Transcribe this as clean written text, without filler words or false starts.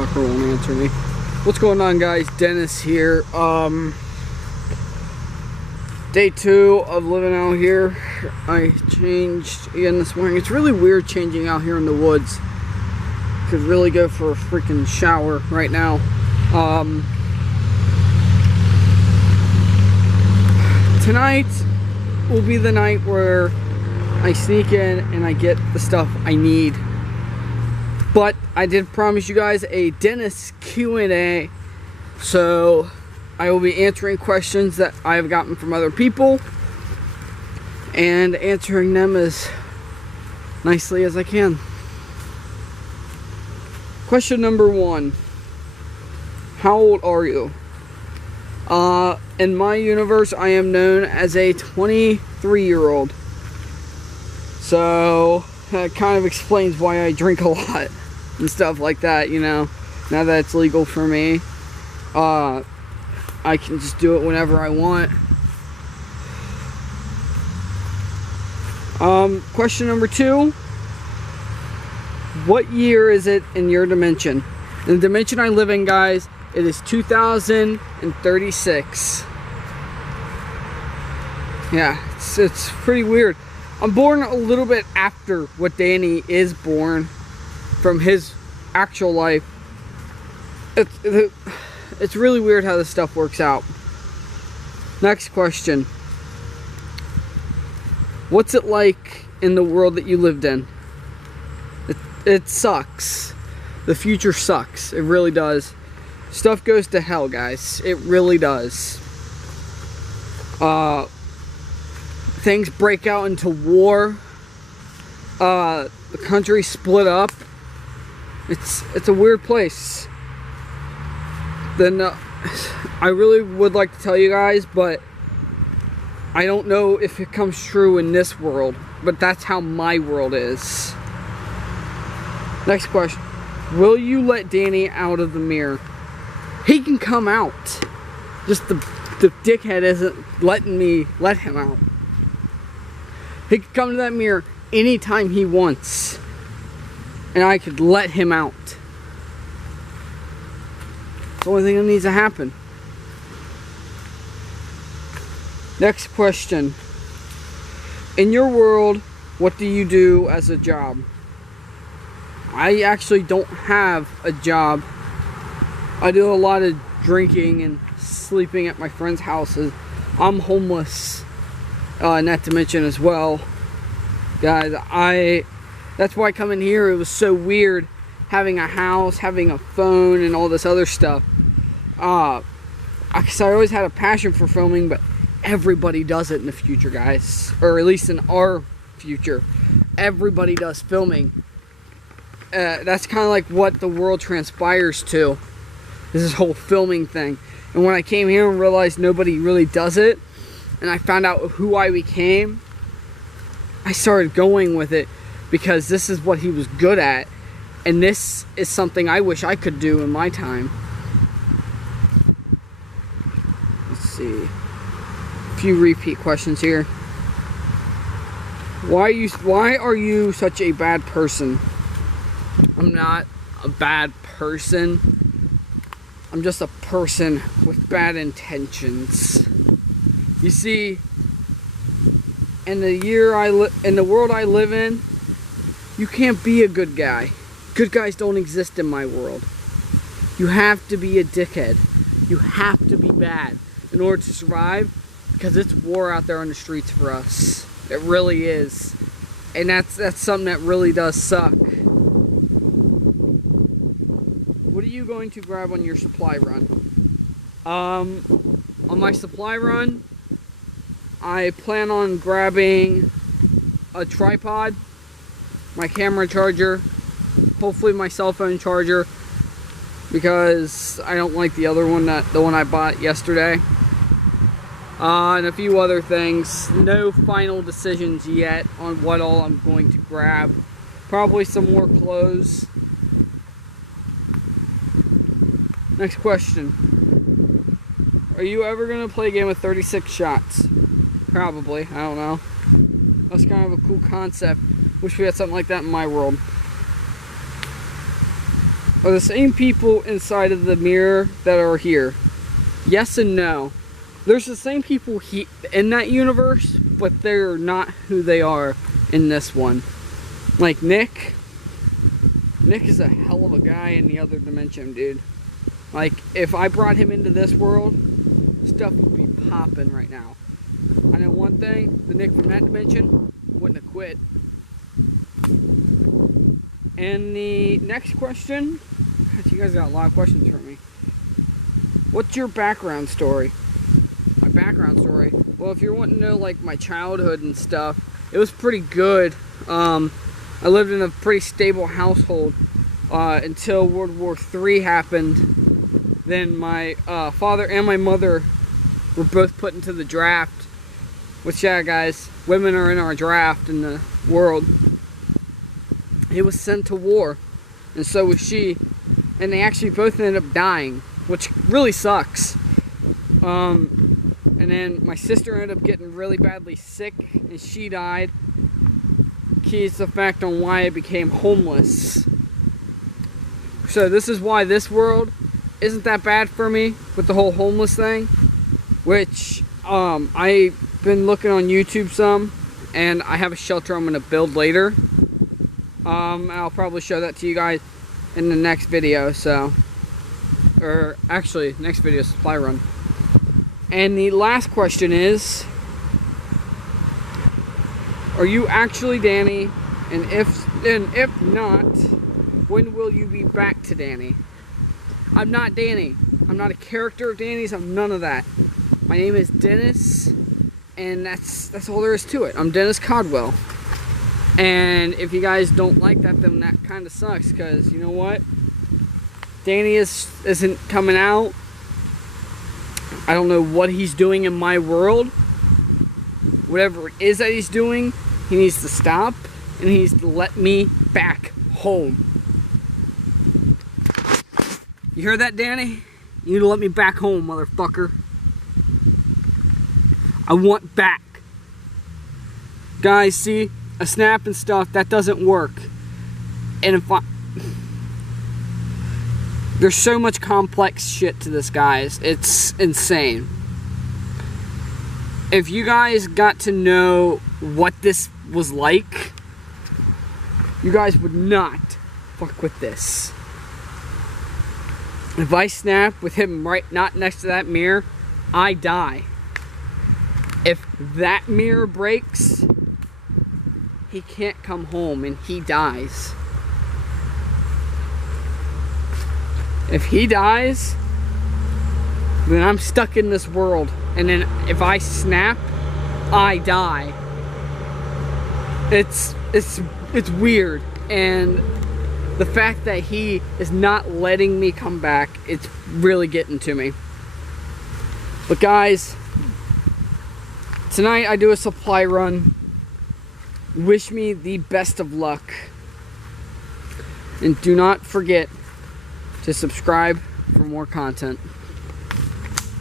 motherfucker won't answer me. What's going on, guys? Denace here. Day 2 of living out here. I changed again this morning. It's really weird changing out here in the woods. Could really go for a freaking shower right now. Tonight will be the night where I sneak in and I get the stuff I need. But I did promise you guys a Denace Q&A, so I will be answering questions that I have gotten from other people and answering them as nicely as I can. Question number 1. How old are you? In my universe, I am known as a 23-year-old. So that kind of explains why I drink a lot and stuff like that, you know. Now that it's legal for me, I can just do it whenever I want. Question number 2. What year is it in your dimension? In the dimension I live in, guys, it is 2036. Yeah, it's pretty weird. I'm born a little bit after what Danny is born from his actual life. It's really weird how this stuff works out. Next question. What's it like in the world that you lived in? It sucks. The future sucks. It really does. Stuff goes to hell, guys. It really does. Things break out into war. The country split up. It's a weird place. Then I really would like to tell you guys, but I don't know if it comes true in this world. But that's how my world is. Next question. Will you let Danny out of the mirror? He can come out. Just the dickhead isn't letting me let him out. He could come to that mirror anytime he wants. And I could let him out. It's the only thing that needs to happen. Next question. In your world, what do you do as a job? I actually don't have a job. I do a lot of drinking and sleeping at my friends' houses. I'm homeless in that dimension as well. Guys, that's why coming here, it was so weird having a house, having a phone, and all this other stuff. Because I always had a passion for filming, but everybody does it in the future, guys. Or at least in our future. Everybody does filming. That's kind of like what the world transpires to. This whole filming thing. And when I came here and realized nobody really does it, and I found out who I became, I started going with it because this is what he was good at. And this is something I wish I could do in my time. Let's see. A few repeat questions here. Why are you such a bad person? I'm not a bad person. I'm just a person with bad intentions. You see, in the world I live in, you can't be a good guy. Good guys don't exist in my world. You have to be a dickhead. You have to be bad in order to survive, because it's war out there on the streets for us. It really is. And that's something that really does suck. What are you going to grab on your supply run? On my supply run, I plan on grabbing a tripod, my camera charger, hopefully my cell phone charger, because I don't like the other one, the one I bought yesterday. And a few other things. No final decisions yet on what all I'm going to grab. Probably some more clothes. Next question. Are you ever going to play a game with 36 shots? Probably. I don't know. That's kind of a cool concept. Wish we had something like that in my world. are the same people inside of the mirror that are here? Yes and no. There's the same people in that universe, but they're not who they are in this one. Like Nick. Nick is a hell of a guy in the other dimension, dude. Like, if I brought him into this world, stuff would be popping right now. I know one thing, the Nick from that dimension wouldn't have quit. And the next question, you guys got a lot of questions for me. What's your background story? My background story? Well, if you're wanting to know, like, my childhood and stuff, it was pretty good. I lived in a pretty stable household until World War III happened. Then my father and my mother were both put into the draft. Which, yeah, guys, women are in our draft in the world. He was sent to war, and so was she. And they actually both ended up dying, which really sucks. And then my sister ended up getting really badly sick, and she died. Keys the fact on why I became homeless. So this is why this world isn't that bad for me with the whole homeless thing, which I've been looking on YouTube some, and I have a shelter I'm going to build later. I'll probably show that to you guys in the next video. So, or actually, next video is supply run. And the last question is, are you actually Danny? And if not, when will you be back to Danny? I'm not Danny. I'm not a character of Danny's. I'm none of that. My name is Denace, and that's all there is to it. I'm Denace Codwell. And if you guys don't like that, then that kind of sucks, because you know what? Danny isn't coming out. I don't know what he's doing in my world. Whatever it is that he's doing, he needs to stop, and he needs to let me back home. You heard that, Danny? You need to let me back home, motherfucker. I want back. Guys, see? A snap and stuff, that doesn't work. And if there's so much complex shit to this, guys. It's insane. If you guys got to know what this was like, you guys would not fuck with this. If I snap with him not next to that mirror, I die. If that mirror breaks, he can't come home and he dies. If he dies, then I'm stuck in this world. And then if I snap, I die. It's weird. And the fact that he is not letting me come back, it's really getting to me. But guys, tonight I do a supply run. Wish me the best of luck. And do not forget to subscribe for more content.